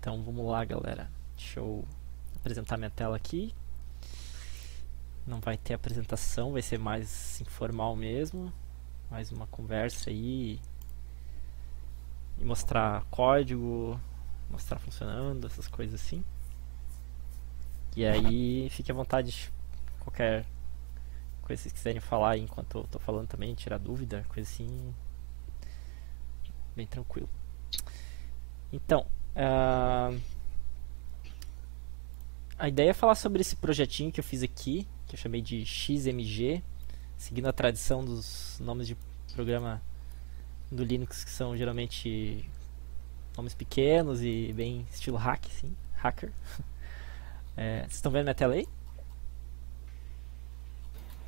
Então vamos lá, galera. Deixa eu apresentar minha tela aqui. Não vai ter apresentação, vai ser mais informal mesmo. Mais uma conversa aí. E mostrar código, mostrar funcionando, essas coisas assim. E aí, fique à vontade, qualquer coisa que vocês quiserem falar aí enquanto eu tô falando também, tirar dúvida, coisa assim. Bem tranquilo. Então, a ideia é falar sobre esse projetinho que eu fiz aqui, que eu chamei de XMG, seguindo a tradição dos nomes de programa do Linux, que são geralmente nomes pequenos e bem estilo hack, assim, hacker. Vocês estão vendo minha tela aí?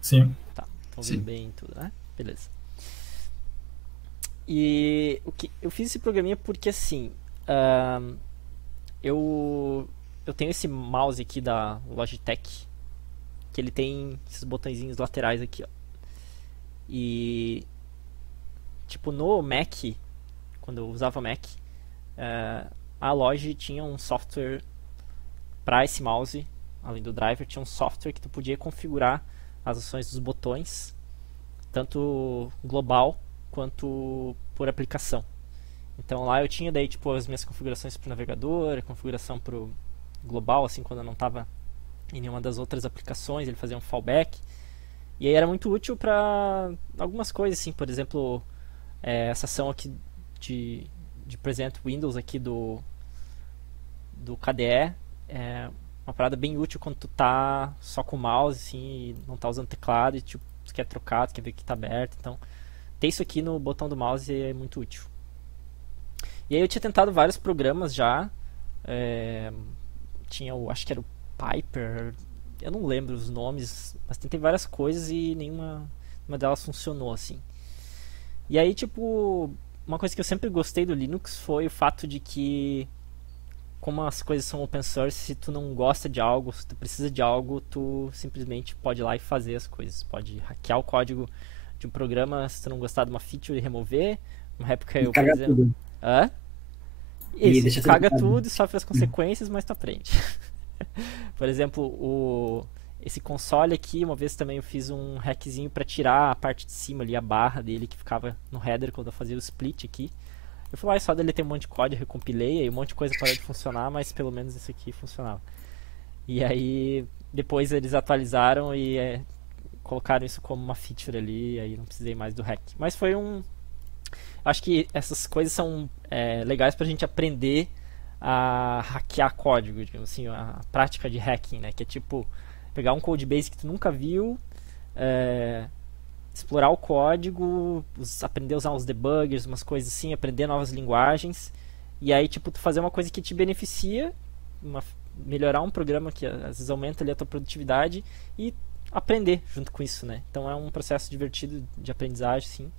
Sim, Tá, estão vendo sim. bem tudo, né? Beleza. E o que eu fiz esse programinha porque assim, eu eu tenho esse mouse aqui da Logitech, que ele tem esses botõezinhos laterais aqui, ó. E tipo no Mac, quando eu usava Mac, a Logi tinha um software para esse mouse, além do driver, tinha um software que tu podia configurar as ações dos botões, tanto global quanto por aplicação. Então lá eu tinha daí tipo as minhas configurações para o navegador, a configuração para o global, assim, quando eu não estava em nenhuma das outras aplicações, ele fazia um fallback. E aí era muito útil para algumas coisas, assim, por exemplo, essa ação aqui de, de Present Windows aqui do KDE é uma parada bem útil quando tu tá só com o mouse, assim, e não tá usando teclado e tipo, tu quer trocar, tu quer ver que tá aberto. Então, ter isso aqui no botão do mouse é muito útil. E aí eu tinha tentado vários programas já. É, tinha o, acho que era o Piper, eu não lembro os nomes, mas tentei várias coisas e nenhuma uma delas funcionou assim. E aí, tipo, uma coisa que eu sempre gostei do Linux foi o fato de que, como as coisas são open source, se tu não gosta de algo, se tu precisa de algo, tu simplesmente pode ir lá e fazer as coisas. Pode hackear o código de um programa se tu não gostar de uma feature e remover. Uma época E eu, por cagar exemplo. tudo. Hã? E Isso, tu deixa tudo caga cagado. tudo e sofre as consequências, mas tu aprende. Por exemplo, esse console aqui, uma vez também eu fiz um hackzinho para tirar a parte de cima ali, a barra dele que ficava no header quando eu fazia o split aqui. Eu fui lá e só dele tem um monte de código, recompilei, aí um monte de coisa parou de funcionar, mas pelo menos isso aqui funcionava. E aí depois eles atualizaram e colocaram isso como uma feature ali, aí não precisei mais do hack. Mas foi um. Acho que essas coisas são legais pra gente aprender a hackear código, digamos assim, a prática de hacking, né? Que é tipo pegar um codebase que tu nunca viu, é, explorar o código, aprender a usar uns debuggers, umas coisas assim, aprender novas linguagens, e aí tipo tu fazer uma coisa que te beneficia, uma, melhorar um programa que às vezes aumenta ali a tua produtividade e aprender junto com isso, né? Então é um processo divertido de aprendizagem, sim.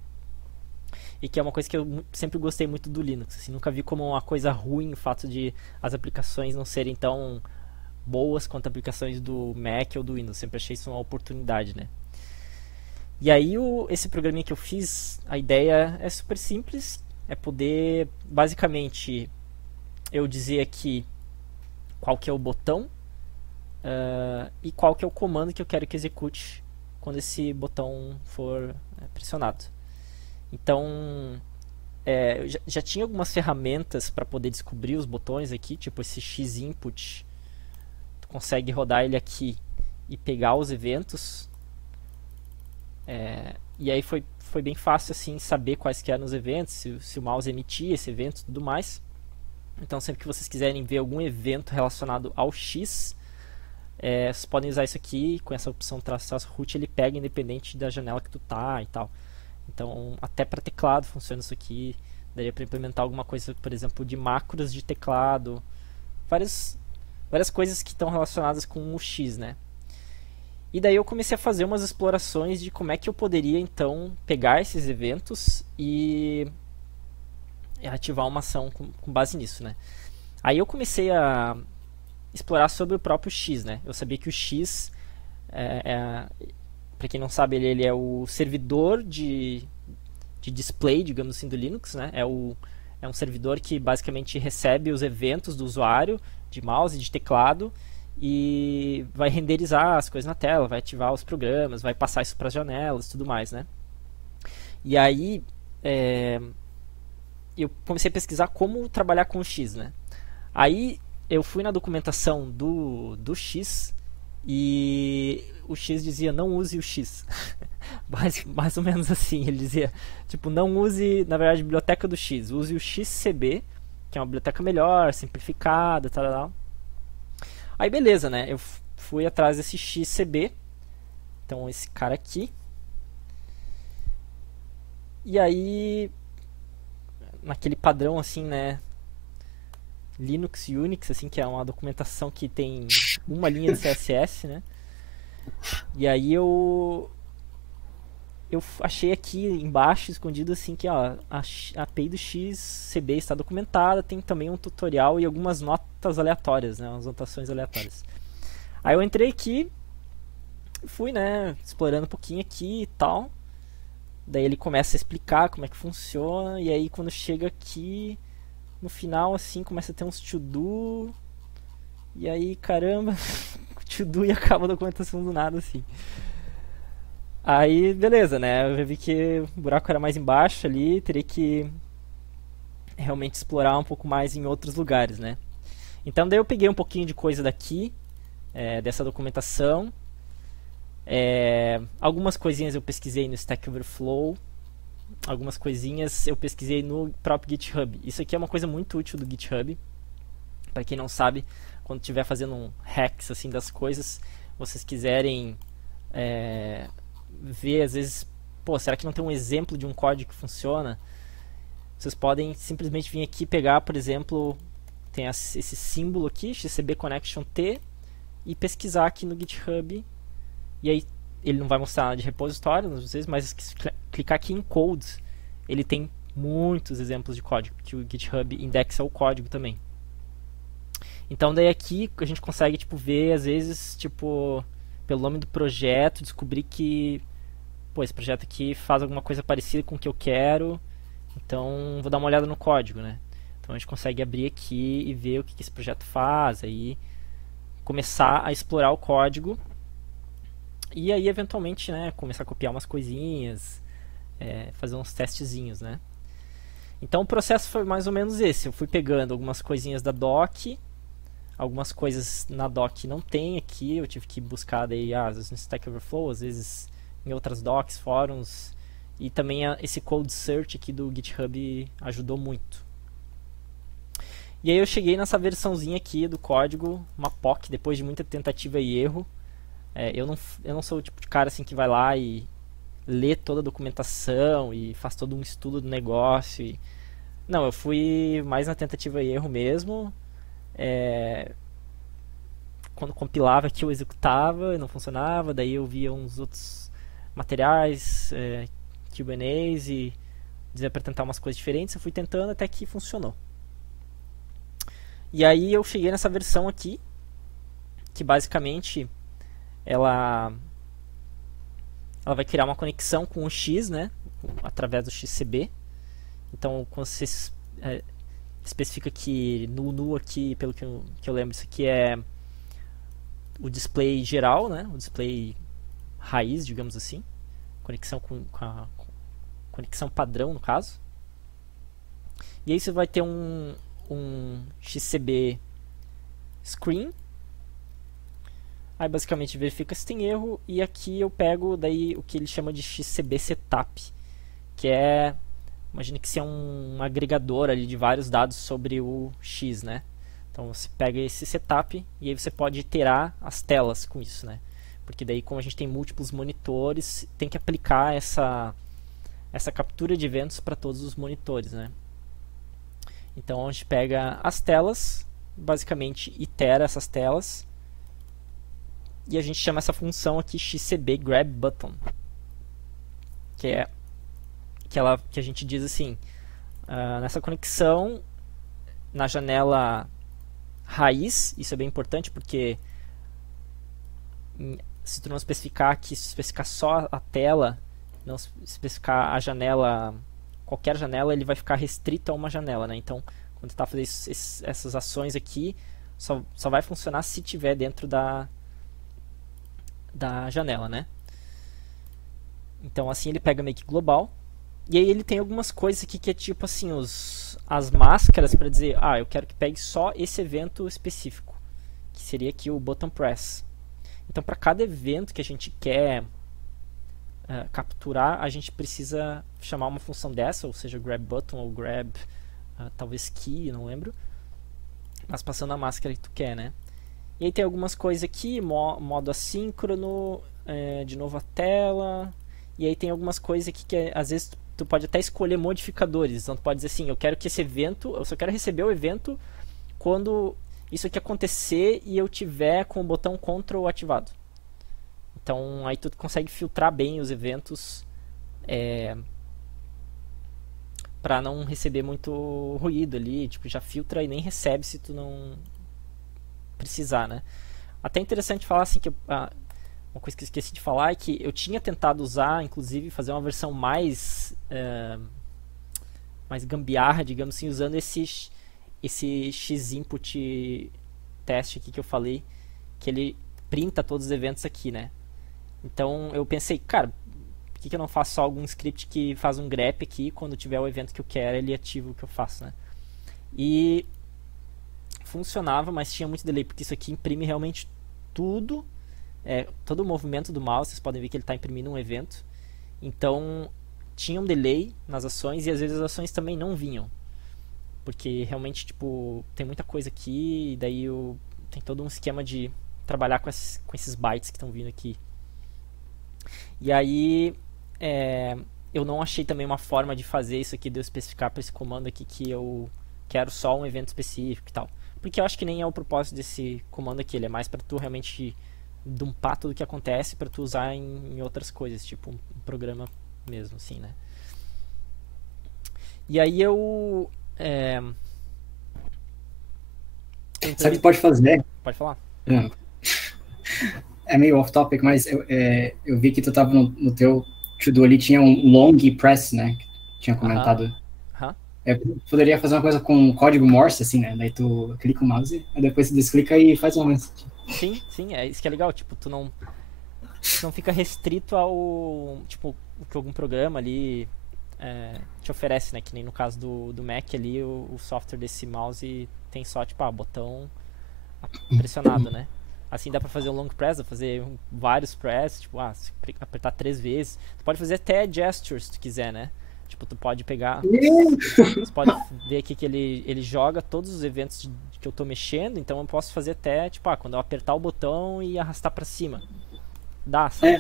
E que é uma coisa que eu sempre gostei muito do Linux. Assim, nunca vi como uma coisa ruim o fato de as aplicações não serem tão boas quanto aplicações do Mac ou do Windows. Sempre achei isso uma oportunidade, né? E aí esse programinha que eu fiz, a ideia é super simples. É poder, basicamente, eu dizer aqui qual que é o botão e qual que é o comando que eu quero que execute quando esse botão for pressionado. Então, eu já tinha algumas ferramentas para poder descobrir os botões aqui, tipo esse X input. Tu consegue rodar ele aqui e pegar os eventos. E aí foi bem fácil assim saber quais que eram os eventos, se o mouse emitia esse evento e tudo mais. Então sempre que vocês quiserem ver algum evento relacionado ao X, vocês podem usar isso aqui, com essa opção traçar root, ele pega independente da janela que tu tá e tal. Então até para teclado funciona isso aqui. Daria para implementar alguma coisa, por exemplo, de macros de teclado. Várias, várias coisas que estão relacionadas com o X, né? E daí eu comecei a fazer umas explorações de como é que eu poderia então pegar esses eventos e ativar uma ação com base nisso, né? Aí eu comecei a explorar sobre o próprio X, né? Eu sabia que o X, para quem não sabe, ele é o servidor de display, digamos assim, do Linux, né? É um servidor que basicamente recebe os eventos do usuário de mouse e de teclado e vai renderizar as coisas na tela, vai ativar os programas, vai passar isso para as janelas e tudo mais, né? E aí eu comecei a pesquisar como trabalhar com o X, né? Aí eu fui na documentação do X e o X dizia não use o X. mais ou menos assim, ele dizia, tipo, não use, na verdade, a biblioteca do X, use o XCB, que é uma biblioteca melhor, simplificada, tal. Aí beleza, né? Eu fui atrás desse XCB, então esse cara aqui. E aí, naquele padrão assim, né? Linux e Unix, assim, que é uma documentação que tem uma linha de CSS, né? E aí eu achei aqui embaixo, escondido assim, que ó, a API do XCB está documentada, tem também um tutorial e algumas notas aleatórias, né? Umas notações aleatórias. Aí eu entrei aqui, fui, né, explorando um pouquinho aqui e tal. Daí ele começa a explicar como é que funciona, e aí quando chega aqui, no final, assim, começa a ter uns to-do, e aí, caramba, to-do e acaba a documentação do nada, assim. Aí, beleza, né? Eu já vi que o buraco era mais embaixo ali, teria que realmente explorar um pouco mais em outros lugares, né? Então, daí eu peguei um pouquinho de coisa daqui, dessa documentação. Algumas coisinhas eu pesquisei no Stack Overflow, algumas coisinhas eu pesquisei no próprio GitHub. Isso aqui é uma coisa muito útil do GitHub. Para quem não sabe, quando estiver fazendo um hacks assim das coisas, vocês quiserem ver, às vezes, pô, será que não tem um exemplo de um código que funciona? Vocês podem simplesmente vir aqui pegar, por exemplo, tem esse símbolo aqui, XCB Connection T, e pesquisar aqui no GitHub. E aí ele não vai mostrar nada de repositório, às vezes, mas se clicar aqui em codes, ele tem muitos exemplos de código, que o GitHub indexa o código também. Então daí aqui a gente consegue tipo ver, às vezes, tipo, pelo nome do projeto, descobrir que pô, esse projeto aqui faz alguma coisa parecida com o que eu quero, então vou dar uma olhada no código, né? Então a gente consegue abrir aqui e ver o que esse projeto faz, aí começar a explorar o código e aí eventualmente, né, começar a copiar umas coisinhas, fazer uns testezinhos, né? Então o processo foi mais ou menos esse. Eu fui pegando algumas coisinhas da doc, algumas coisas na doc não tem aqui, eu tive que buscar daí, às vezes no Stack Overflow, às vezes em outras docs, fóruns, e também esse code search aqui do GitHub ajudou muito. E aí eu cheguei nessa versãozinha aqui do código, uma POC, depois de muita tentativa e erro. Eu não sou o tipo de cara assim que vai lá e lê toda a documentação e faz todo um estudo do negócio. Não, eu fui mais na tentativa e erro mesmo. Quando compilava aqui eu executava e não funcionava, daí eu via uns outros materiais, Q&As e dizia para tentar umas coisas diferentes. Eu fui tentando até que funcionou. E aí eu cheguei nessa versão aqui, que basicamente ela vai criar uma conexão com o X, né, através do XCB. Então, quando você especifica que no aqui, pelo que eu lembro, isso aqui é o display geral, né, o display raiz, digamos assim, conexão com a conexão padrão, no caso. E aí você vai ter um XCB screen. Aí basicamente verifica se tem erro, e aqui eu pego daí o que ele chama de XCB setup, que é, imagina que se é um agregador ali de vários dados sobre o X, né? Então você pega esse setup e aí você pode iterar as telas com isso, né? Porque daí, como a gente tem múltiplos monitores, tem que aplicar essa captura de eventos para todos os monitores, né? Então a gente pega as telas, basicamente itera essas telas, e a gente chama essa função aqui XCB grab button, que a gente diz assim, nessa conexão, na janela raiz, isso é bem importante porque se tu não especificar aqui, se especificar só a tela, não especificar a janela qualquer janela ele vai ficar restrito a uma janela, né? Então, quando tu tá fazendo essas ações aqui, só vai funcionar se tiver dentro da janela, né? Então, assim ele pega meio que global. E aí ele tem algumas coisas aqui que é tipo assim, as máscaras para dizer, eu quero que pegue só esse evento específico, que seria aqui o button press. Então, para cada evento que a gente quer capturar, a gente precisa chamar uma função dessa, ou seja, grab button ou grab, talvez key, não lembro, mas passando a máscara que tu quer, né? E aí tem algumas coisas aqui, modo assíncrono, de novo a tela, e aí tem algumas coisas aqui que às vezes tu pode até escolher modificadores. Então tu pode dizer assim, eu quero que esse evento, eu só quero receber o evento quando isso aqui acontecer e eu tiver com o botão Ctrl ativado. Então aí tu consegue filtrar bem os eventos para não receber muito ruído ali, tipo, já filtra e nem recebe se tu não precisar, né? Até interessante falar assim que uma coisa que eu esqueci de falar é que eu tinha tentado usar, inclusive, fazer uma versão mais gambiarra, digamos assim, usando esse X-Input teste aqui que eu falei, que ele printa todos os eventos aqui, né? Então eu pensei, cara, por que eu não faço só algum script que faz um grep aqui, quando tiver o evento que eu quero, ele ativa o que eu faço, né? E funcionava, mas tinha muito delay, porque isso aqui imprime realmente tudo, todo o movimento do mouse. Vocês podem ver que ele está imprimindo um evento. Então tinha um delay nas ações e às vezes as ações também não vinham, porque realmente tipo tem muita coisa aqui e daí tem todo um esquema de trabalhar com esses bytes que estão vindo aqui. E aí eu não achei também uma forma de fazer isso aqui, de eu especificar para esse comando aqui que eu quero só um evento específico e tal, porque eu acho que nem é o propósito desse comando aqui. Ele é mais para tu realmente dumpar tudo o que acontece para tu usar em outras coisas, tipo um programa mesmo, assim, né? E aí sabe o que pode fazer? Pode falar. É meio off-topic, mas eu vi que tu tava no teu to-do ali, tinha um long press, né? Que tinha comentado. Poderia fazer uma coisa com código Morse, assim, né? Daí tu clica o mouse, aí depois tu desclica e faz um lance. Sim, é isso que é legal. Tipo, tu não fica restrito ao, tipo, o que algum programa ali te oferece, né? Que nem no caso do Mac ali, o software desse mouse tem só, tipo, botão pressionado, né? Assim dá pra fazer um long press, dá pra fazer vários press, tipo, se apertar 3 vezes. Tu pode fazer até gestures, se tu quiser, né? Tipo, tu pode pegar... Você pode ver aqui que ele joga todos os eventos que eu tô mexendo, então eu posso fazer até, tipo, quando eu apertar o botão e arrastar pra cima. Dá, sabe?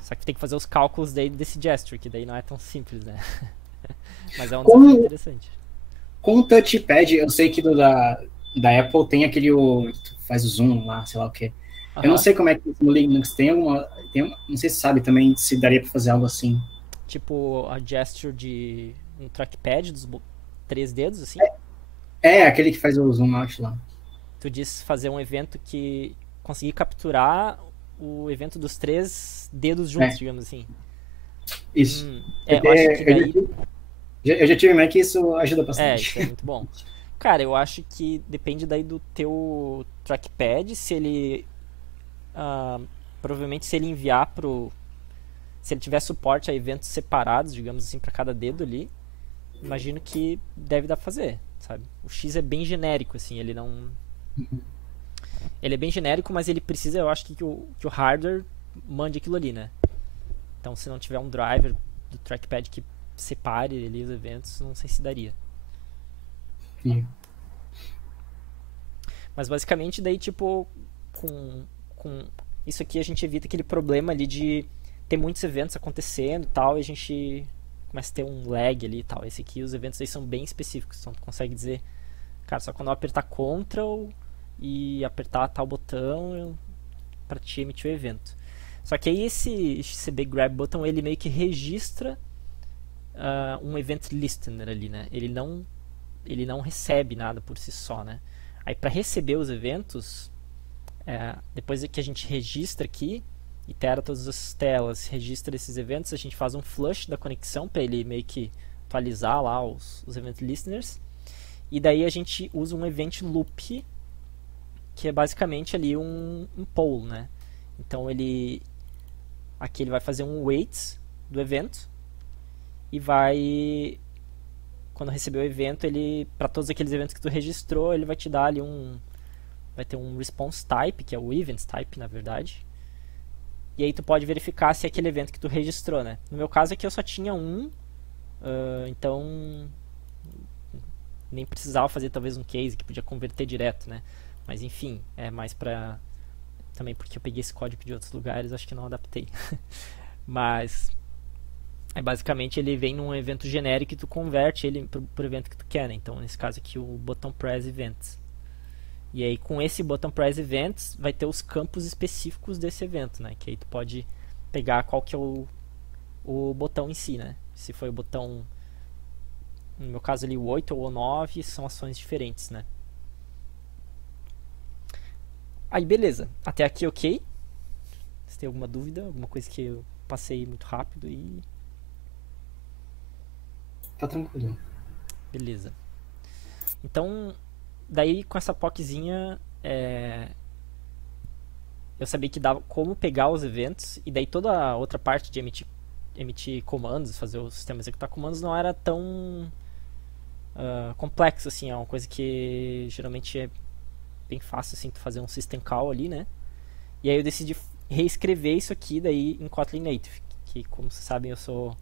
Só que tem que fazer os cálculos desse gesture, que daí não é tão simples, né? Mas é um desafio interessante. Com o touchpad, eu sei que da Apple tem aquele faz o zoom lá, sei lá o que. Eu não sei como é que no Linux tem alguma... não sei se sabe também se daria pra fazer algo assim. Tipo a gesture de um trackpad dos 3 dedos, assim? Aquele que faz o zoom out lá. Tu diz fazer um evento que conseguir capturar o evento dos 3 dedos juntos, digamos assim. Isso. Eu acho que daí... Eu já tive Mac e isso ajuda bastante. Isso é muito bom. Cara, eu acho que depende daí do teu trackpad, se ele... provavelmente se ele enviar se ele tiver suporte a eventos separados, digamos assim, para cada dedo ali, imagino que deve dar pra fazer, sabe? O X é bem genérico, assim, ele não... Ele é bem genérico, mas ele precisa, eu acho que o hardware mande aquilo ali, né? Então, se não tiver um driver do trackpad que separe ali os eventos, não sei se daria. Mas basicamente, daí, tipo, com isso aqui a gente evita aquele problema ali de ter muitos eventos acontecendo e tal, e a gente começa a ter um lag ali e tal. Esse aqui, os eventos aí são bem específicos, então tu consegue dizer, cara, só quando eu apertar Ctrl e apertar tal botão para te emitir o evento. Só que aí esse CB Grab Button, ele meio que registra um event listener ali, né? Ele não recebe nada por si só, né? Aí para receber os eventos, depois que a gente registra aqui, itera todas as telas, registra esses eventos, a gente faz um flush da conexão para ele meio que atualizar lá os event listeners. E daí a gente usa um event loop, que é basicamente ali um poll, né? Então aqui ele vai fazer um wait do evento e vai, quando receber o evento, para todos aqueles eventos que tu registrou, ele vai te dar ali vai ter um response type, que é o event type, na verdade. E aí tu pode verificar se é aquele evento que tu registrou, né? No meu caso aqui eu só tinha um, então nem precisava fazer talvez um case que podia converter direto, né? Mas enfim, é mais pra... Também porque eu peguei esse código de outros lugares, acho que não adaptei. Mas basicamente ele vem num evento genérico e tu converte ele pro evento que tu quer, né? Então nesse caso aqui o botão press events. E aí com esse botão press events vai ter os campos específicos desse evento, né? Que aí tu pode pegar qual que é o botão em si, né? Se foi o botão, no meu caso ali o 8 ou o 9, são ações diferentes, né? Aí beleza, até aqui ok. Se tem alguma dúvida, alguma coisa que eu passei muito rápido e... Tá tranquilo. Beleza. Então, daí com essa POCzinha, eu sabia que dava como pegar os eventos, e daí toda a outra parte de emitir comandos, fazer o sistema executar comandos, não era tão complexo, assim, é uma coisa que geralmente é bem fácil, assim, tu fazer um system call ali, né? E aí eu decidi reescrever isso aqui daí em Kotlin Native, que como vocês sabem eu sou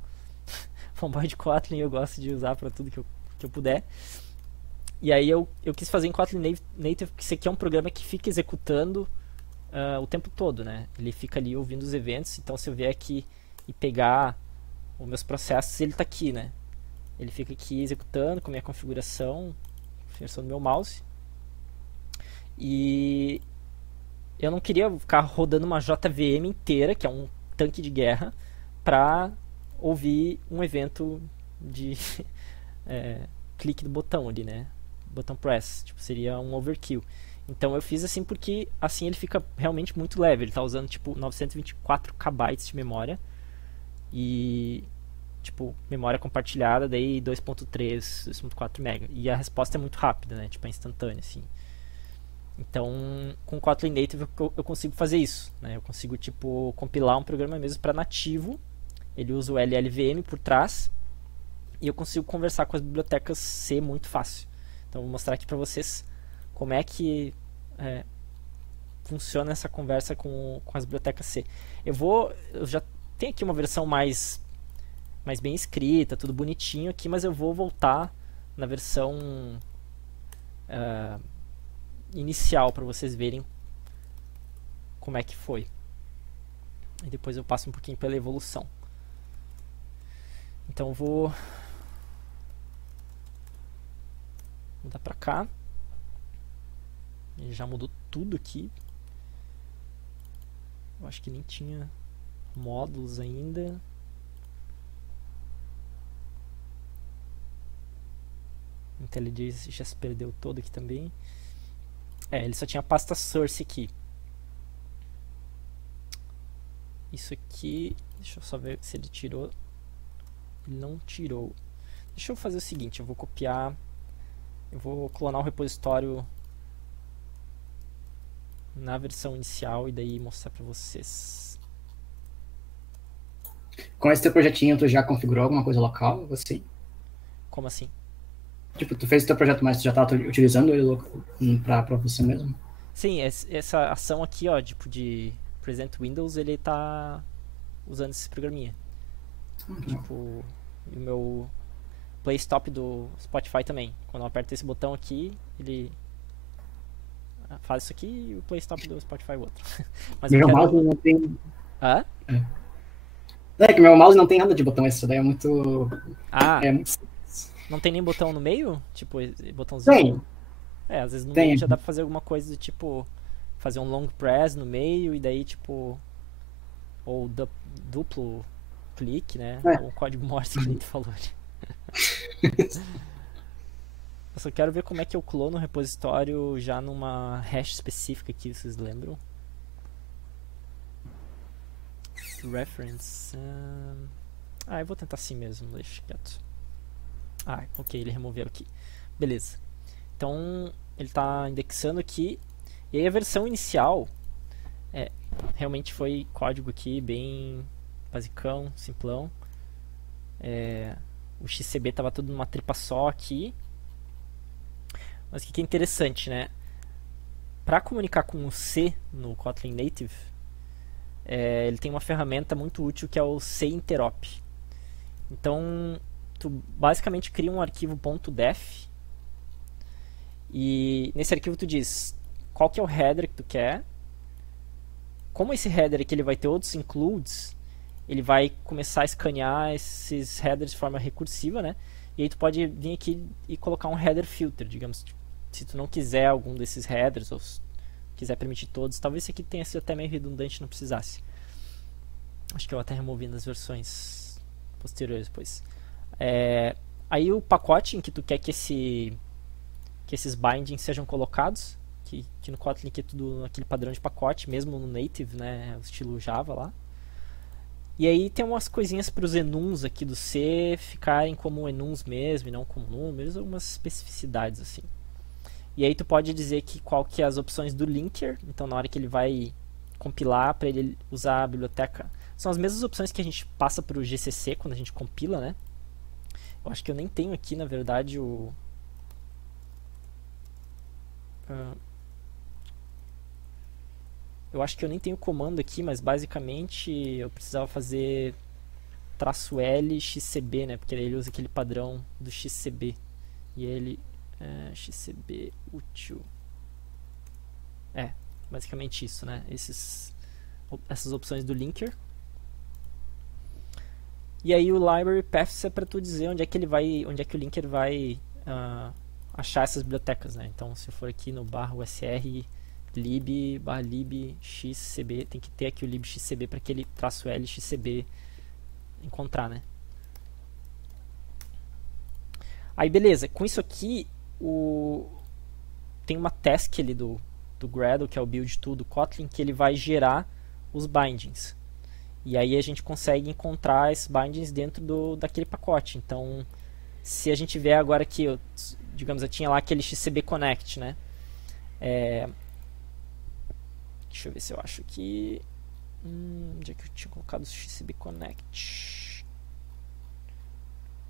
fanboy de Kotlin, eu gosto de usar para tudo que eu puder. E aí eu quis fazer em Kotlin Native, porque isso aqui é um programa que fica executando o tempo todo, né? Ele fica ali ouvindo os eventos, então se eu vier aqui e pegar os meus processos, ele está aqui, né? Ele fica aqui executando com a minha configuração do meu mouse. E eu não queria ficar rodando uma JVM inteira, que é um tanque de guerra, para ouvir um evento de clique do botão ali, né? Botão press, tipo, seria um overkill. Então eu fiz assim porque assim ele fica realmente muito leve. Ele está usando tipo 924 KB de memória e tipo memória compartilhada, daí 2.3, 2.4 MB. E a resposta é muito rápida, né? Tipo, é instantânea assim. Então, com o Kotlin Native eu consigo fazer isso, né? Eu consigo tipo compilar um programa mesmo para nativo. Ele usa o LLVM por trás e eu consigo conversar com as bibliotecas C muito fácil. Então, vou mostrar aqui para vocês como é que funciona essa conversa com as bibliotecas C. Eu já tenho aqui uma versão mais bem escrita, tudo bonitinho aqui, mas eu vou voltar na versão inicial para vocês verem como é que foi. E depois eu passo um pouquinho pela evolução. Então eu vou mudar para cá. Ele já mudou tudo aqui. Eu acho que nem tinha módulos ainda. IntelliJ já se perdeu todo aqui também. Ele só tinha a pasta source aqui. Isso aqui, deixa eu só ver se ele tirou. Ele não tirou. Deixa eu fazer o seguinte, eu vou copiar, eu vou clonar o repositório na versão inicial e daí mostrar para vocês. Com esse teu projetinho, tu já configurou alguma coisa local, assim? Como assim? Tipo, tu fez o teu projeto, mas tu já tá utilizando ele pra você mesmo? Sim, essa ação aqui, ó, tipo de Present Windows, ele tá usando esse programinha. Tipo, o meu Play Stop do Spotify também. Quando eu aperto esse botão aqui, ele faz isso aqui e o Play Stop do Spotify o outro. Mas meu mouse não tem... que meu mouse não tem nada de botão extra, daí é muito... Não tem nem botão no meio? Tipo, botãozinho? Tem. Às vezes no meio já dá pra fazer alguma coisa, tipo, fazer um long press no meio e daí, tipo, ou duplo clique, né? Ou o código Morse que a gente falou. Eu só quero ver como é que eu clono o repositório já numa hash específica aqui, vocês lembram? reference. Eu vou tentar assim mesmo, deixa quieto. Ok, ele removeu aqui. Beleza. Então, ele está indexando aqui. E aí a versão inicial realmente foi código aqui bem basicão, simplão. O XCB estava tudo numa tripa só aqui. Mas o que é interessante, né? Para comunicar com o C no Kotlin Native, ele tem uma ferramenta muito útil que é o C-interop. Então, tu basicamente cria um arquivo .def e nesse arquivo tu diz qual que é o header que tu quer. Como esse header aqui ele vai ter outros includes, ele vai começar a escanear esses headers de forma recursiva, né? E aí tu pode vir aqui e colocar um header filter, digamos, se tu não quiser algum desses headers ou quiser permitir todos. Talvez esse aqui tenha sido até meio redundante e não precisasse. Acho que eu até removi nas versões posteriores depois. Aí o pacote em que tu quer que esses bindings sejam colocados, que no Kotlin aqui é tudo aquele padrão de pacote, mesmo no native, né, o estilo Java lá. E aí tem umas coisinhas para os enums aqui do C ficarem como enums mesmo e não como números, algumas especificidades assim. E aí tu pode dizer qual que é as opções do linker, então na hora que ele vai compilar para ele usar a biblioteca, são as mesmas opções que a gente passa para o GCC quando a gente compila, né? Eu acho que eu nem tenho aqui, na verdade, eu acho que eu nem tenho comando aqui, mas basicamente eu precisava fazer -L XCB, né? Porque ele usa aquele padrão do XCB. E ele XCB útil. Basicamente isso, né? Essas opções do linker. E aí o library paths é para tu dizer onde é que o linker vai achar essas bibliotecas, né? Então, se eu for aqui no /usr lib xcb, tem que ter aqui o libxcb para aquele -L xcb encontrar, né? Aí beleza, com isso aqui tem uma task ali do Gradle, que é o build tool do Kotlin, que ele vai gerar os bindings. E aí a gente consegue encontrar esses bindings dentro daquele pacote. Então, se a gente vê agora aqui, digamos, eu tinha lá aquele XCB Connect, né? Deixa eu ver se eu acho aqui. Onde é que eu tinha colocado o XCB Connect?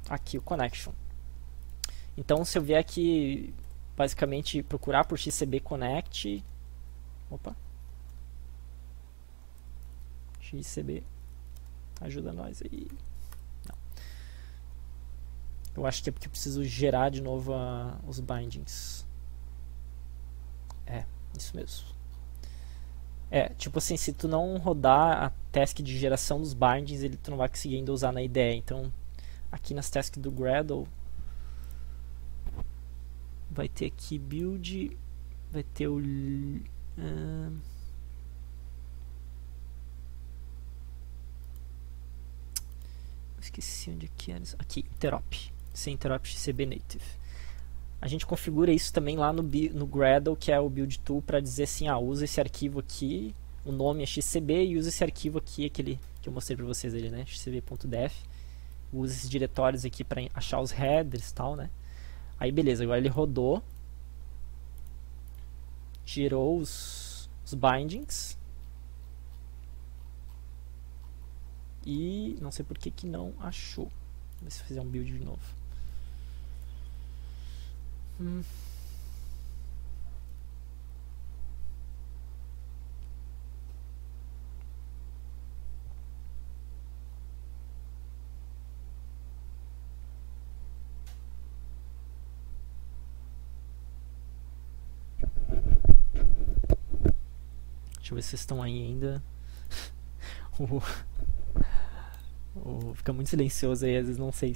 Aqui, o Connection. Então, se eu vier aqui, basicamente, procurar por XCB Connect... Opa! XCB, ajuda nós aí. Não. Eu acho que é porque eu preciso gerar de novo os bindings. Isso mesmo. Tipo assim, se tu não rodar a task de geração dos bindings, tu não vai conseguir ainda usar na IDE. Então, aqui nas tasks do Gradle, vai ter aqui build, vai ter o... esqueci onde que era. Aqui, interop. Sem interop XCB native. A gente configura isso também lá no Gradle, que é o build tool, para dizer assim, usa esse arquivo aqui, o nome é XCB, e usa esse arquivo aqui, aquele que eu mostrei para vocês ali, né, xcb.def. Usa esses diretórios aqui para achar os headers e tal, né. Aí beleza, agora ele rodou, gerou os bindings, e não sei por que não achou. Vamos ver se eu fizer um build de novo. Deixa eu ver se vocês estão aí ainda. Fica muito silencioso aí, às vezes não sei,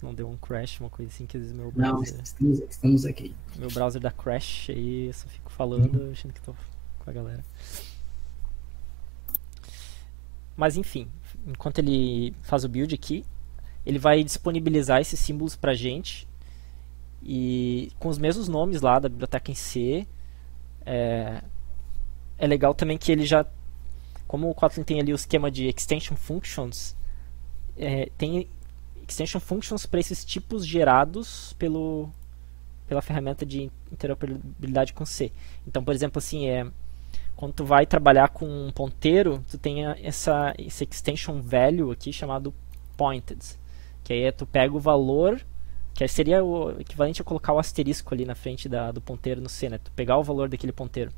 não deu um crash, uma coisa assim, que às vezes meu browser... Não, estamos aqui. Meu browser dá crash, aí eu só fico falando, achando que tô com a galera. Mas enfim, enquanto ele faz o build aqui, ele vai disponibilizar esses símbolos pra gente, e com os mesmos nomes lá da biblioteca em C. É legal também que ele já como o Kotlin tem ali o esquema de extension functions, tem extension functions para esses tipos gerados pela ferramenta de interoperabilidade com C. Então, por exemplo, assim, quando tu vai trabalhar com um ponteiro, tu tem esse extension value aqui chamado pointed, que aí tu pega o valor, que seria o equivalente a colocar o asterisco ali na frente do ponteiro no C, né? Tu pegar o valor daquele ponteiro.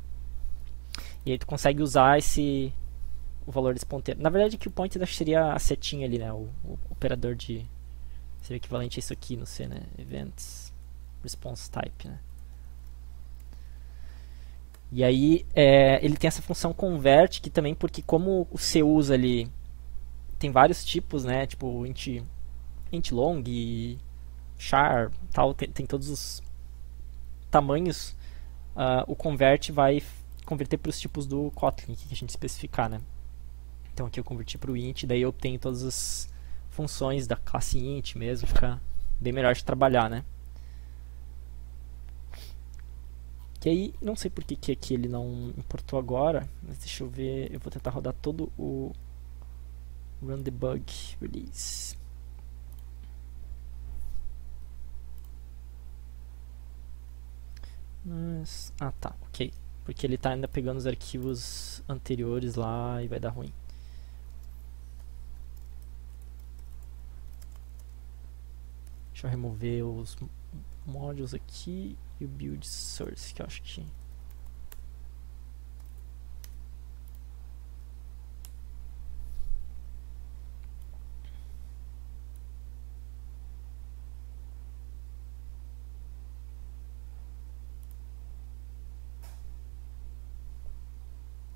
E aí tu consegue usar o valor desse ponteiro. Na verdade, que o pointed seria a setinha ali, né? O operador seria equivalente a isso aqui no C, né? Events response type, né? E aí ele tem essa função convert, que também, porque como o C usa ali, tem vários tipos, né? Tipo int long, char, tal, tem todos os tamanhos. O convert vai converter para os tipos do Kotlin que a gente especificar, né? Então aqui eu converti para o int, daí eu obtenho todas as funções da classe int mesmo, fica bem melhor de trabalhar, né? Que aí, não sei por que aqui ele não importou agora, mas deixa eu ver, eu vou tentar rodar todo o run debug release. Mas, tá, ok. Porque ele está ainda pegando os arquivos anteriores lá e vai dar ruim. Deixa eu remover os modules aqui e o build source, que eu acho que...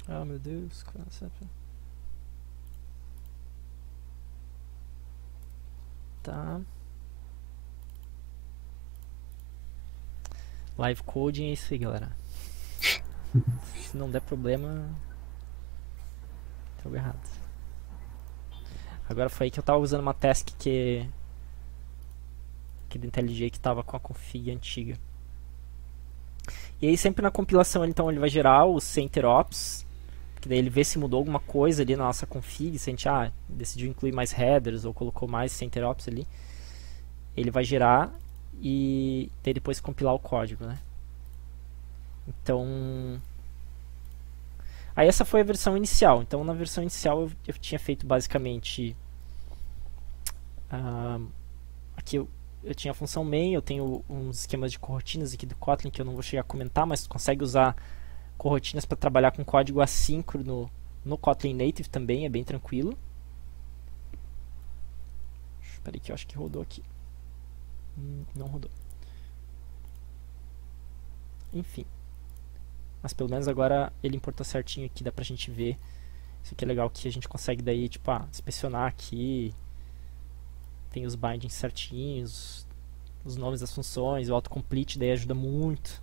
Ah, meu Deus, tá. Live coding é isso aí, galera. Se não der problema, tem algo errado. Agora foi aí que eu tava usando uma task que do IntelliJ que tava com a config antiga. E aí sempre na compilação então ele vai gerar o CenterOps, que daí ele vê se mudou alguma coisa ali na nossa config, se a gente decidiu incluir mais headers ou colocou mais CenterOps ali. Ele vai gerar e daí depois compilar o código, né? Então, aí essa foi a versão inicial. Então na versão inicial eu tinha feito basicamente aqui eu tinha a função main, eu tenho uns esquemas de coroutinas aqui do Kotlin que eu não vou chegar a comentar, mas tu consegue usar coroutinas para trabalhar com código assíncrono no Kotlin Native também, é bem tranquilo. Espera aí que eu acho que rodou aqui. Não rodou. Enfim. Mas pelo menos agora ele importou certinho aqui, dá pra gente ver. Isso aqui é legal que a gente consegue daí, tipo, inspecionar aqui. Tem os bindings certinhos, os nomes das funções, o autocomplete daí ajuda muito.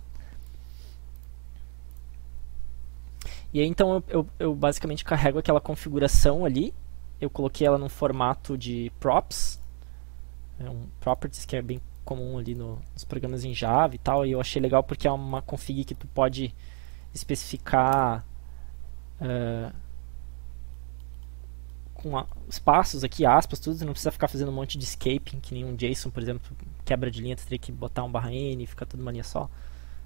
E aí então eu basicamente carrego aquela configuração ali. Eu coloquei ela num formato de props. Properties, que é bem comum ali nos programas em Java e tal, e eu achei legal porque é uma config que tu pode especificar com os passos aqui, aspas, tudo, tu não precisa ficar fazendo um monte de escaping, que nem um JSON, por exemplo, quebra de linha, tu teria que botar um /n e ficar tudo uma linha só.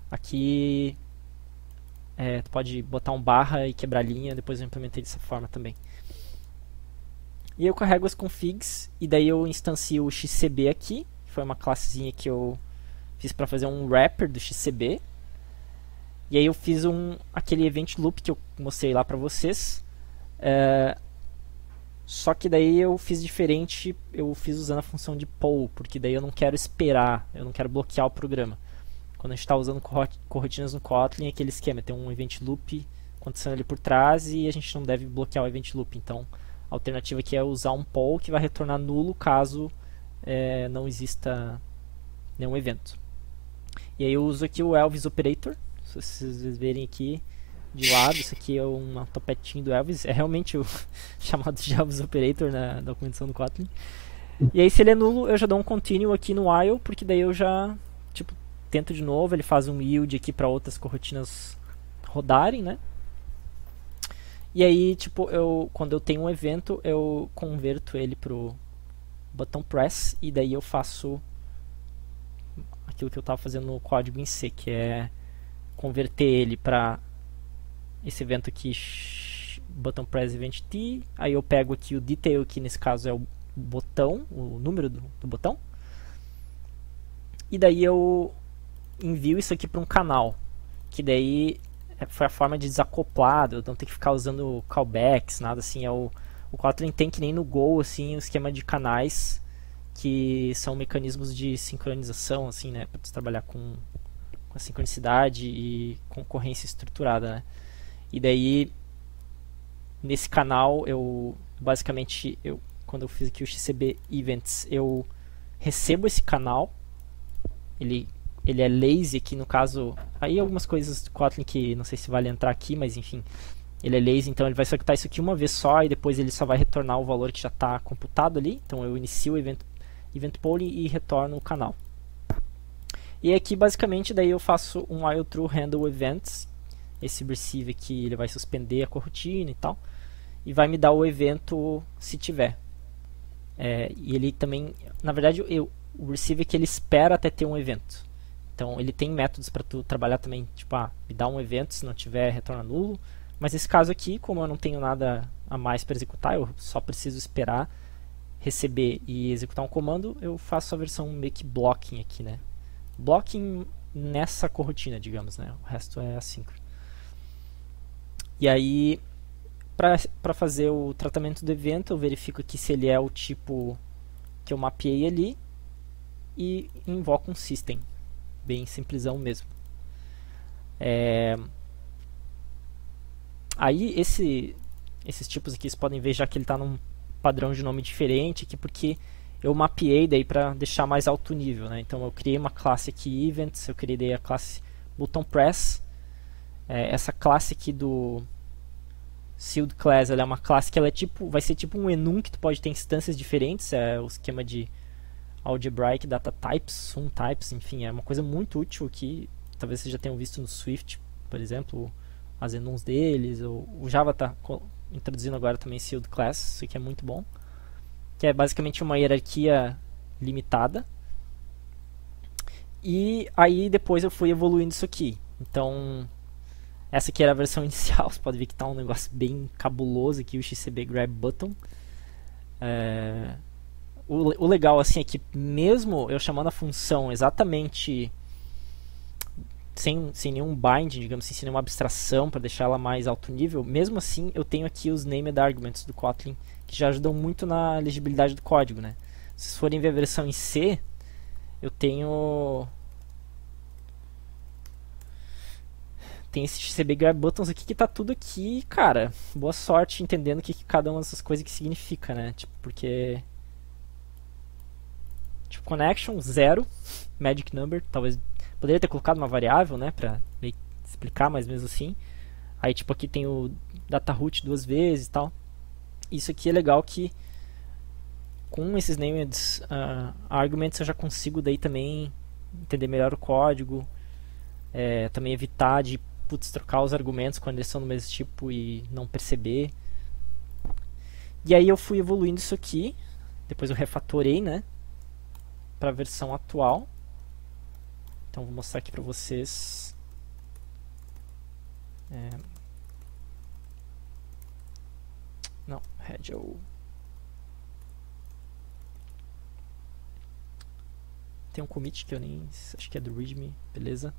Aqui tu pode botar um barra e quebrar linha, depois eu implementei dessa forma também. E eu carrego as configs e daí eu instancio o XCB aqui, que foi uma classezinha que eu fiz para fazer um wrapper do XCB. E aí eu fiz aquele event loop que eu mostrei lá para vocês. Só que daí eu fiz diferente, eu fiz usando a função de poll, porque daí eu não quero esperar, eu não quero bloquear o programa. Quando a gente está usando coroutinas no Kotlin, é aquele esquema, tem um event loop acontecendo ali por trás e a gente não deve bloquear o event loop. Então a alternativa aqui é usar um poll que vai retornar nulo caso não exista nenhum evento. E aí eu uso aqui o Elvis Operator. Se vocês verem aqui de lado, isso aqui é um topetinho do Elvis. É realmente o chamado de Elvis Operator na documentação do Kotlin. E aí se ele é nulo, eu já dou um continue aqui no while, porque daí eu já tento de novo. Ele faz um yield aqui para outras coroutinas rodarem, né? E aí, tipo, quando eu tenho um evento, eu converto ele pro button press e daí eu faço aquilo que eu estava fazendo no código em C, que é converter ele para esse evento aqui, button press event t. Aí eu pego aqui o detail, que nesse caso é o botão, o número do botão. E daí eu envio isso aqui para um canal, que daí foi a forma de desacoplado, eu não tenho que ficar usando callbacks, nada assim. O Kotlin tem, que nem no Go, assim, um esquema de canais que são mecanismos de sincronização, assim, né, para trabalhar com a sincronicidade e concorrência estruturada, né. E daí nesse canal basicamente quando eu fiz aqui o XCB Events, eu recebo esse canal, ele é lazy aqui no caso, aí algumas coisas do Kotlin que não sei se vale entrar aqui, mas enfim, ele é lazy, então ele vai executar isso aqui uma vez só e depois ele só vai retornar o valor que já está computado ali. Então eu inicio o event polling e retorno o canal. E aqui basicamente daí eu faço um while true handle events. Esse receive aqui ele vai suspender a coroutine e tal, e vai me dar o evento se tiver. E ele também, na verdade, o receive aqui ele espera até ter um evento. Então ele tem métodos para tu trabalhar também, tipo, me dá um evento, se não tiver, retorna nulo. Mas nesse caso aqui, como eu não tenho nada a mais para executar, eu só preciso esperar receber e executar um comando, eu faço a versão meio que blocking aqui, né? Blocking nessa coroutine, digamos, né? O resto é assíncrono. E aí, para fazer o tratamento do evento, eu verifico aqui se ele é o tipo que eu mapeei ali e invoco um system. Bem simplesão mesmo. Aí esses tipos aqui, vocês podem ver já que ele está num padrão de nome diferente aqui, porque eu mapeei daí para deixar mais alto nível, né? Então eu criei uma classe aqui events, eu criei daí a classe button press. Essa classe aqui do sealed class, ela é uma classe que ela vai ser tipo um enum que tu pode ter instâncias diferentes, é o esquema de algebraic data types, sum types, enfim, é uma coisa muito útil aqui. Talvez vocês já tenham visto no Swift, por exemplo, as enums deles, ou o Java está introduzindo agora também sealed class, isso aqui é muito bom, que é basicamente uma hierarquia limitada. E aí depois eu fui evoluindo isso aqui. Então essa aqui era a versão inicial, você pode ver que está um negócio bem cabuloso aqui, o XCB grab button. O legal assim é que mesmo eu chamando a função exatamente sem nenhum bind, digamos assim, sem nenhuma abstração para deixar ela mais alto nível, mesmo assim eu tenho aqui os named arguments do Kotlin que já ajudam muito na legibilidade do código, né? Se vocês forem ver a versão em C, eu tenho esse XCB grab buttons aqui que tá tudo aqui, cara. Boa sorte entendendo o que cada uma dessas coisas que significa, né? Tipo, porque tipo, connection 0, magic number, talvez poderia ter colocado uma variável, né, pra meio explicar, mas mesmo assim. Aí tipo aqui tem o data root 2 vezes e tal. Isso aqui é legal que com esses named arguments eu já consigo daí também entender melhor o código, também evitar de trocar os argumentos quando eles são do mesmo tipo e não perceber. E aí eu fui evoluindo isso aqui, depois eu refatorei, né, para a versão atual. Então vou mostrar aqui para vocês. Não, head tem um commit que eu nem acho que é do readme, beleza.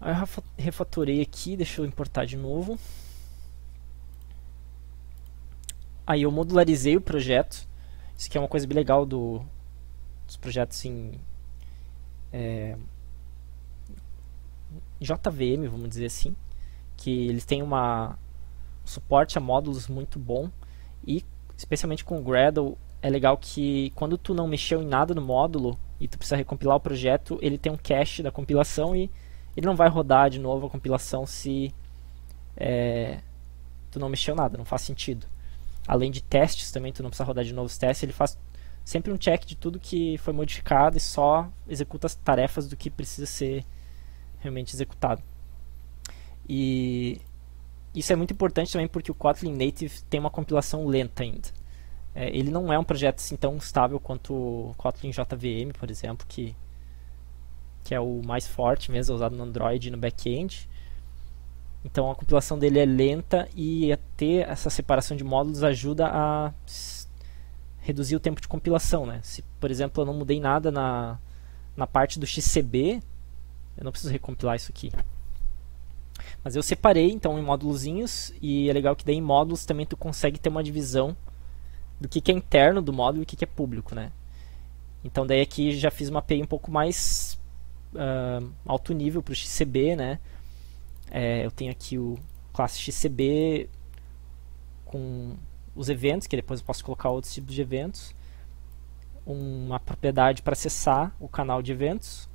Aí eu refatorei aqui, deixa eu importar de novo. Aí eu modularizei o projeto. Isso aqui é uma coisa bem legal dos projetos em JVM, vamos dizer assim, que eles têm um suporte a módulos muito bom, e especialmente com o Gradle é legal que quando tu não mexeu em nada no módulo e tu precisa recompilar o projeto, ele tem um cache da compilação e ele não vai rodar de novo a compilação se tu não mexeu nada, não faz sentido. Além de testes também, tu não precisa rodar de novo os testes, ele faz sempre um check de tudo que foi modificado e só executa as tarefas do que precisa ser realmente executado. E isso é muito importante também porque o Kotlin Native tem uma compilação lenta ainda. Ele não é um projeto assim tão estável quanto o Kotlin JVM, por exemplo, que é o mais forte mesmo, usado no Android e no back-end. Então a compilação dele é lenta e ter essa separação de módulos ajuda a reduzir o tempo de compilação, né? Se, por exemplo, eu não mudei nada na parte do XCB, eu não preciso recompilar isso aqui. Mas eu separei então em módulozinhos, e é legal que daí em módulos também tu consegue ter uma divisão do que é interno do módulo e o que é público, né? Então daí aqui já fiz uma API um pouco mais alto nível para o XCB, né? Eu tenho aqui o classe XCB com os eventos, que depois eu posso colocar outros tipos de eventos, uma propriedade para acessar o canal de eventos,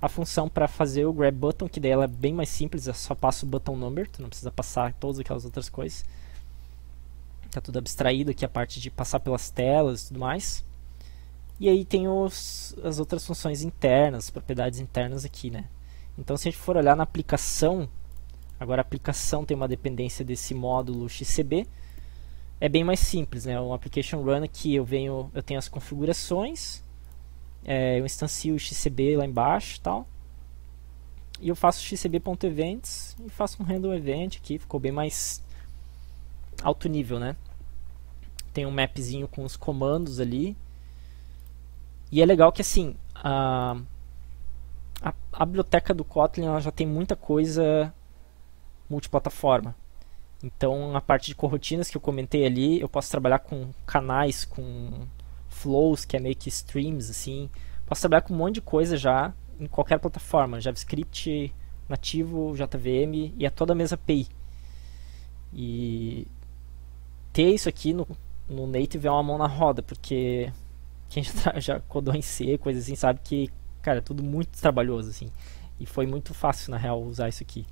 a função para fazer o grab button, que daí ela é bem mais simples, é só passa o button number, tu não precisa passar todas aquelas outras coisas. Está tudo abstraído aqui, a parte de passar pelas telas e tudo mais. E aí tem as outras funções internas, propriedades internas aqui, né? Então se a gente for olhar na aplicação, agora a aplicação tem uma dependência desse módulo XCB, é bem mais simples, né? Um application run aqui eu tenho as configurações, eu instancio o XCB lá embaixo e tal, e eu faço xcb.events e faço um handle event aqui, ficou bem mais alto nível, né? Tem um mapzinho com os comandos ali, e é legal que assim a biblioteca do Kotlin ela já tem muita coisa multiplataforma. Então a parte de corrotinas que eu comentei ali, eu posso trabalhar com canais, com flows, que é meio que streams, assim. Posso trabalhar com um monte de coisa já em qualquer plataforma, JavaScript nativo, JVM, e é toda a mesma API. E ter isso aqui no Native é uma mão na roda, porque quem já codou em C, coisa assim, sabe que, cara, é tudo muito trabalhoso, assim. E foi muito fácil, na real, usar isso aqui.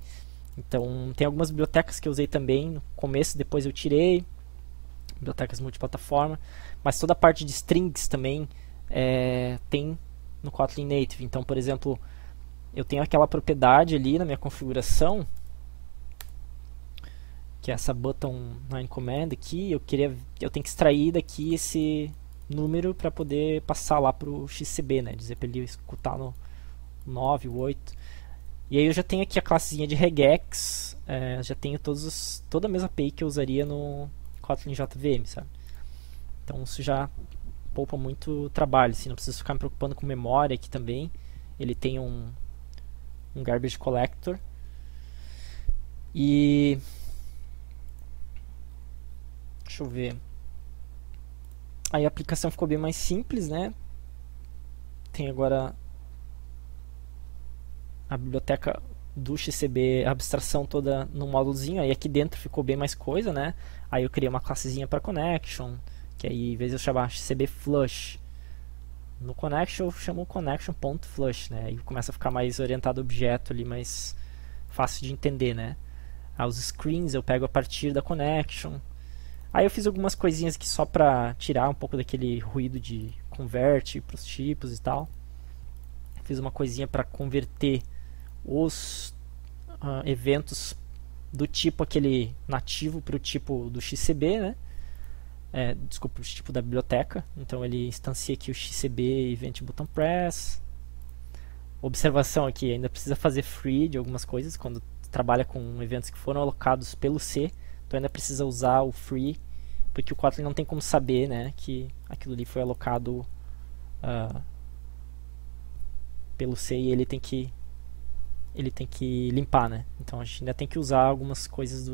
Então, tem algumas bibliotecas que eu usei também no começo, depois eu tirei, bibliotecas multiplataforma, mas toda a parte de strings também tem no Kotlin Native. Então, por exemplo, eu tenho aquela propriedade ali na minha configuração, que é essa button 9 command aqui, eu tenho que extrair daqui esse número para poder passar lá para o XCB, né? Dizer para ele escutar no 9, o 8. E aí eu já tenho aqui a classezinha de regex, já tenho toda a mesma API que eu usaria no Kotlin JVM, sabe? Então isso já poupa muito trabalho, assim, não preciso ficar me preocupando com memória aqui também. Ele tem um garbage collector. E deixa eu ver. Aí a aplicação ficou bem mais simples, né? Tem agora a biblioteca do XCB, a abstração toda no módulozinho, aí aqui dentro ficou bem mais coisa, né? Aí eu criei uma classezinha para connection, que aí, em vez de eu chamar XCB flush, no connection eu chamo connection.flush, né? Aí começa a ficar mais orientado ao objeto ali, mais fácil de entender, né? Os screens eu pego a partir da connection. Aí eu fiz algumas coisinhas aqui só para tirar um pouco daquele ruído de convert para os tipos e tal. Fiz uma coisinha para converter os eventos do tipo aquele nativo para o tipo do XCB, né? Desculpa, o tipo da biblioteca. Então ele instancia aqui o XCB Event Button Press. Observação aqui, ainda precisa fazer free de algumas coisas quando trabalha com eventos que foram alocados pelo C. Então ainda precisa usar o free, porque o Kotlin não tem como saber, né, que aquilo ali foi alocado pelo C e ele tem que limpar, né? Então a gente ainda tem que usar algumas coisas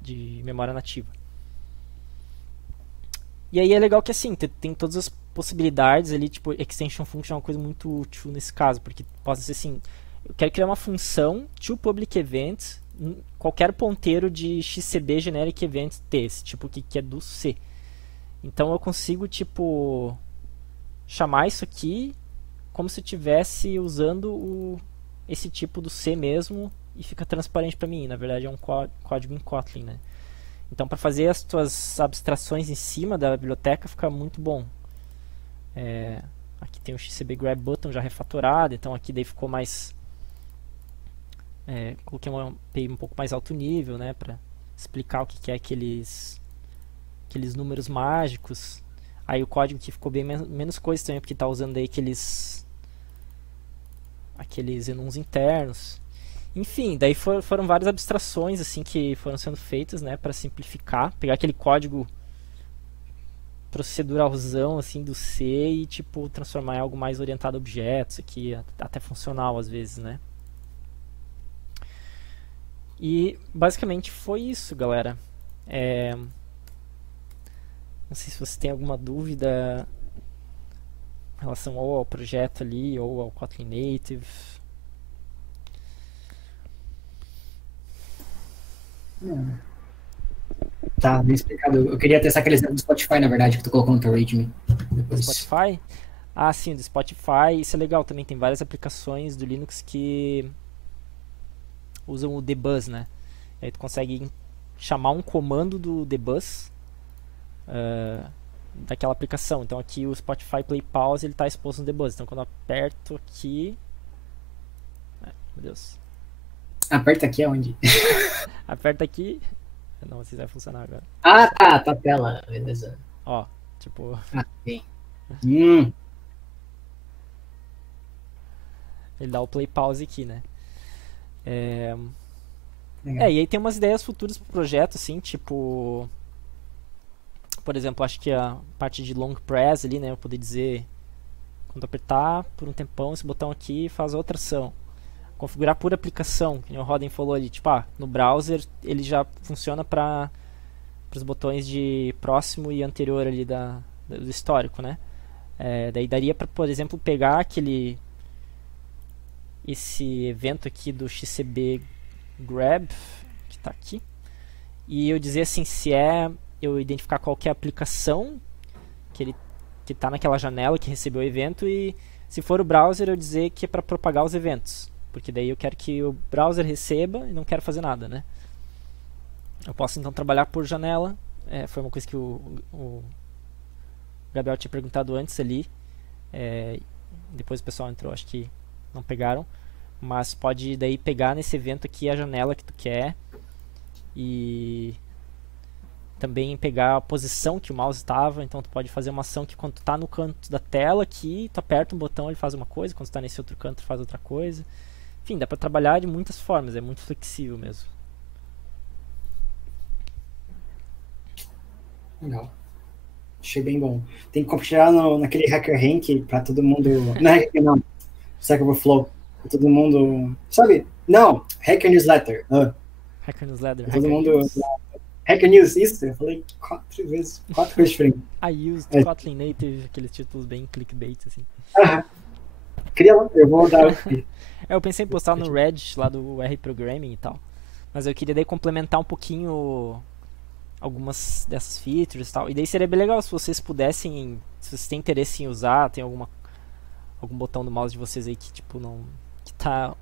de memória nativa. E aí é legal que assim, tem todas as possibilidades ali, tipo, extension function é uma coisa muito útil nesse caso, porque pode ser assim, eu quero criar uma função to public event, qualquer ponteiro de XCB generic event esse tipo que é do C. Então eu consigo, tipo, chamar isso aqui como se eu estivesse usando esse tipo do C mesmo e fica transparente para mim. Na verdade é um código em Kotlin, né? Então para fazer as tuas abstrações em cima da biblioteca fica muito bom. Aqui tem o XCB grab button já refatorado, então aqui daí ficou mais... coloquei uma API um pouco mais alto nível, né, para explicar o que é aqueles números mágicos. Aí o código que ficou bem menos coisa também, porque tá usando aí aqueles enums internos. Enfim, daí foram várias abstrações assim que foram sendo feitas, né, para simplificar, pegar aquele código proceduralzão assim do C e tipo transformar em algo mais orientado a objetos, aqui até funcional às vezes, né? E basicamente foi isso, galera. Não sei se você tem alguma dúvida em relação ou ao projeto ali ou ao Kotlin Native. Tá, bem explicado. Eu queria testar aquele exemplo do Spotify, na verdade, que tu colocou no teu README. Do Spotify? Ah, sim, do Spotify. Isso é legal também. Tem várias aplicações do Linux que usam o dbus, né? E aí tu consegue chamar um comando do dbus daquela aplicação. Então aqui o Spotify Play Pause ele está exposto no dbus. Então quando eu aperto aqui... meu Deus. Aperta aqui aonde? Aperta aqui... Não, não sei se vai funcionar agora. Ah, tá a tela. Beleza. Ó, tipo... Ah, bem. Ele dá o play pause aqui, né? E aí tem umas ideias futuras pro projeto, assim, tipo... Por exemplo, acho que a parte de long press ali, né? Eu poder dizer... Quando apertar por um tempão, esse botão aqui faz outra ação. Configurar por aplicação, que o Roden falou ali, tipo, no browser ele já funciona para os botões de próximo e anterior ali do histórico, né? Daí daria para, por exemplo, pegar esse evento aqui do XCB grab, que está aqui, e eu dizer assim, eu identificar qual que é a aplicação que está naquela janela que recebeu o evento, e se for o browser eu dizer que é para propagar os eventos. Porque daí eu quero que o browser receba e não quero fazer nada, né? Eu posso então trabalhar por janela. Foi uma coisa que o Gabriel tinha perguntado antes ali. Depois o pessoal entrou, acho que não pegaram. Mas pode daí pegar nesse evento aqui a janela que tu quer. E também pegar a posição que o mouse estava. Então tu pode fazer uma ação que quando tu está no canto da tela aqui, tu aperta um botão, ele faz uma coisa. Quando tu está nesse outro canto, ele faz outra coisa. Enfim, dá pra trabalhar de muitas formas, é muito flexível mesmo. Legal. Achei bem bom. Tem que compartilhar naquele Hacker Rank pra todo mundo... Não, Stack Overflow. Pra todo mundo... Sabe? Não, Hacker Newsletter. Hacker Newsletter. Todo mundo... Hacker News, isso? Eu falei 4 vezes, 4 coisas diferentes. I used Kotlin Native, aqueles títulos bem clickbait, assim. Cria lá, eu vou dar... Eu pensei em postar no Reddit lá do R Programming e tal. Mas eu queria daí complementar um pouquinho algumas dessas features e tal. E daí seria bem legal se vocês pudessem, se vocês têm interesse em usar, tem algum botão do mouse de vocês aí que tipo que tá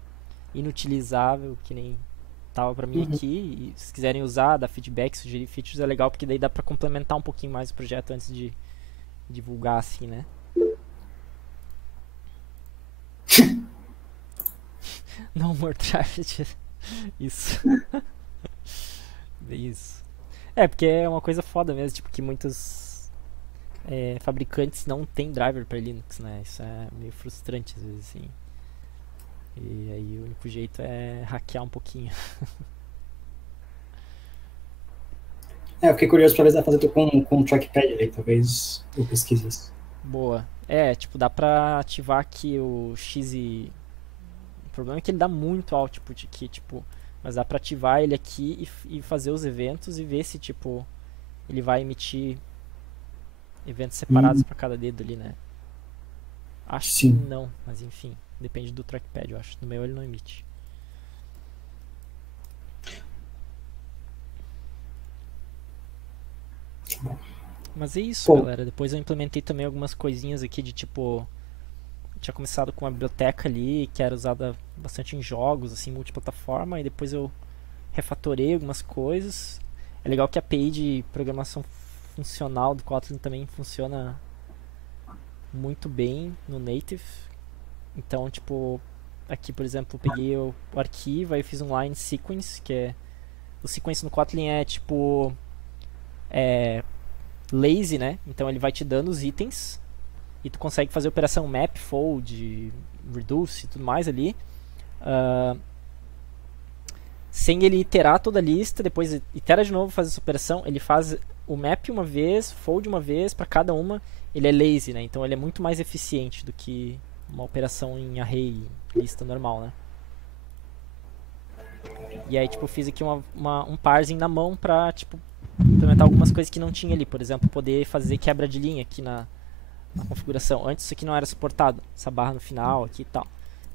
inutilizável, que nem tava pra mim aqui, e se quiserem usar, dar feedback, sugerir features, é legal, porque daí dá pra complementar um pouquinho mais o projeto antes de divulgar assim, né? No more traffic. Isso. Isso. Porque é uma coisa foda mesmo, tipo, que muitos fabricantes não tem driver para Linux, né? Isso é meio frustrante às vezes, assim. E aí o único jeito é hackear um pouquinho. Eu fiquei curioso pra ver se dá pra fazer com um trackpad aí, talvez eu pesquise isso. Boa. Tipo, dá pra ativar aqui o X e... O problema é que ele dá muito output aqui, tipo... Mas dá pra ativar ele aqui e fazer os eventos e ver se, tipo... Ele vai emitir eventos separados pra cada dedo ali, né? Acho que não, mas enfim. Depende do trackpad, eu acho. No meu ele não emite. Mas é isso, galera. Depois eu implementei também algumas coisinhas aqui de tipo... Tinha começado com uma biblioteca ali que era usada bastante em jogos, assim, multiplataforma, e depois eu refatorei algumas coisas. É legal que a API de programação funcional do Kotlin também funciona muito bem no native. Então, tipo, aqui, por exemplo, eu peguei o arquivo, aí fiz um line sequence, que é O sequence no Kotlin é tipo lazy, né? Então ele vai te dando os itens e tu consegue fazer operação map, fold, reduce e tudo mais ali. Sem ele iterar toda a lista, depois itera de novo, faz essa operação. Ele faz o map uma vez, fold uma vez, para cada uma. Ele é lazy, né? Então ele é muito mais eficiente do que uma operação em array, lista normal, né? E aí, tipo, fiz aqui um parsing na mão pra, tipo, implementar algumas coisas que não tinha ali. Por exemplo, poder fazer quebra de linha aqui na configuração. Antes isso aqui não era suportado, essa barra no final aqui e tal.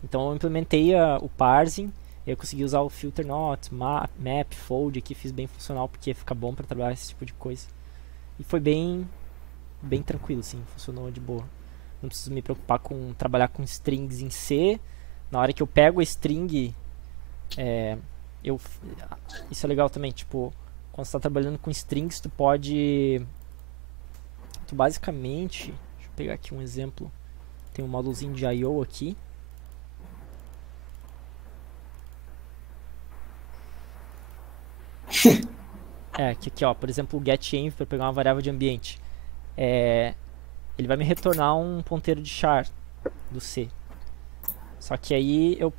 Então eu implementei o parsing, eu consegui usar o filter not, map, fold aqui, fiz bem funcional porque fica bom para trabalhar esse tipo de coisa. E foi bem tranquilo, assim, funcionou de boa. Não preciso me preocupar com trabalhar com strings em C. Na hora que eu pego a string, isso é legal também, tipo, quando você está trabalhando com strings, tu basicamente, deixa eu pegar aqui um exemplo, tem um módulozinho de I/O aqui. Aqui ó, por exemplo, o getEnv para pegar uma variável de ambiente. Ele vai me retornar um ponteiro de char do C. Só que aí eu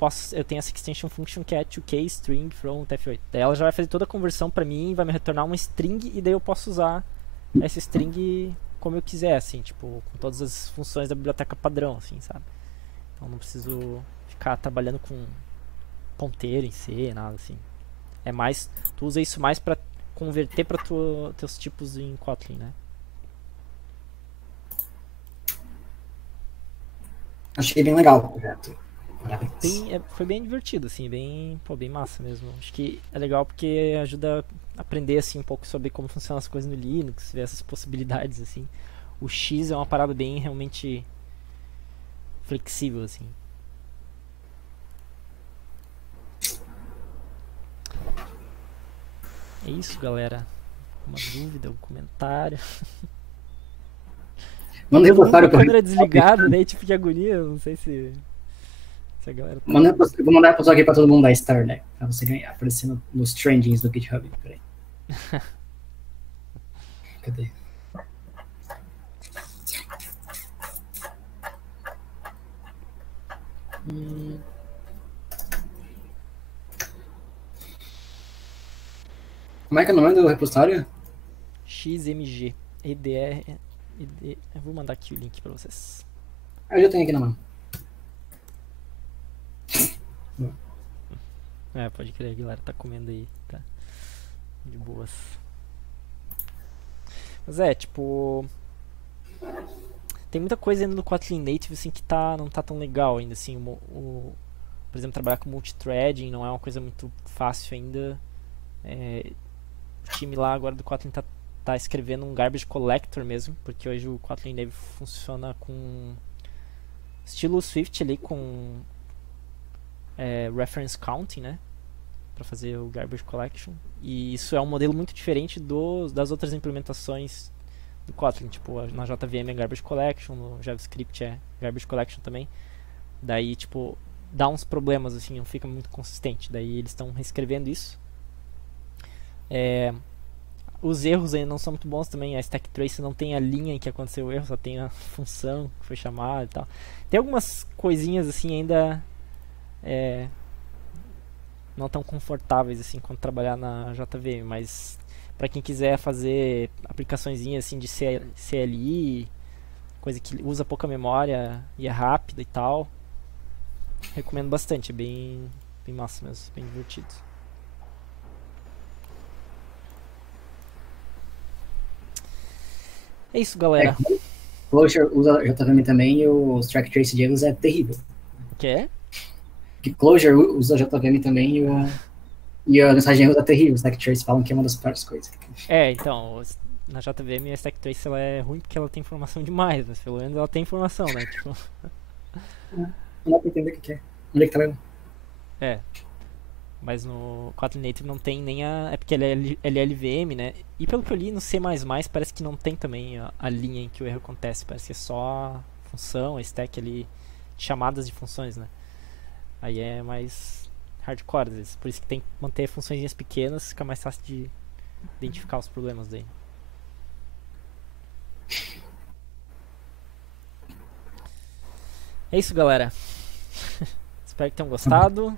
tenho essa extension function que é toKstring from TF8. Daí ela já vai fazer toda a conversão para mim, vai me retornar uma string e daí eu posso usar essa string como eu quiser, assim, tipo, com todas as funções da biblioteca padrão, assim, sabe? Então não preciso ficar trabalhando com ponteiro em C, nada assim. Tu usa isso mais para converter para teus tipos em Kotlin, né? Achei bem legal o projeto. Foi bem divertido, assim, bem massa mesmo. Acho que é legal porque ajuda a aprender assim, um pouco sobre como funcionam as coisas no Linux, ver essas possibilidades, assim. O X é uma parada bem realmente flexível, assim. É isso, galera. Uma dúvida, um comentário? Manda repositório pra câmera desligada, né? Tipo, que agonia, não sei se a galera tá... Eu vou mandar repositório aqui pra todo mundo da Star, né? Pra você ganhar, aparecendo nos trendings do GitHub. Peraí. Cadê? Como é que é o nome do repositório? XMG. EDR. Eu vou mandar aqui o link pra vocês. Eu já tenho aqui na mão. Pode crer, a galera tá comendo aí, tá? De boas. Mas tipo... Tem muita coisa ainda no Kotlin Native, assim, que não tá tão legal ainda, assim. Por exemplo, trabalhar com multithreading não é uma coisa muito fácil ainda. O time lá agora do Kotlin tá escrevendo um garbage collector mesmo, porque hoje o Kotlin Native funciona com estilo Swift ali, com reference counting, né, para fazer o garbage collection. E isso é um modelo muito diferente das outras implementações do Kotlin, tipo, na JVM é garbage collection, no JavaScript é garbage collection também. Daí, tipo, dá uns problemas, assim, não fica muito consistente. Daí eles estão reescrevendo isso. Os erros ainda não são muito bons também. A stack trace não tem a linha em que aconteceu o erro, só tem a função que foi chamada e tal. Tem algumas coisinhas assim ainda não tão confortáveis assim quando trabalhar na JVM, mas para quem quiser fazer aplicaçõezinhas assim de CLI, coisa que usa pouca memória e é rápida e tal, recomendo bastante. É bem massa mesmo, bem divertido. É isso, galera. Clojure usa JVM também e o stack trace deles é terrível. O que é? Que Clojure usa JVM também e a mensagem usa terrível. O stack trace falam que é uma das piores coisas. Então, na JVM a stack trace ela é ruim porque ela tem informação demais, mas pelo menos ela tem informação, né? Tipo... Não dá pra entender o que é. Onde é que tá vendo? Mas no Kotlin Native não tem nem é porque ele é LVM, né? E pelo que eu li no C++ parece que não tem também a linha em que o erro acontece. Parece que é só a função, a stack ali, chamadas de funções, né? Aí é mais hardcore às vezes. Por isso que tem que manter funções pequenas, fica mais fácil de identificar os problemas daí. É isso, galera. Espero que tenham gostado.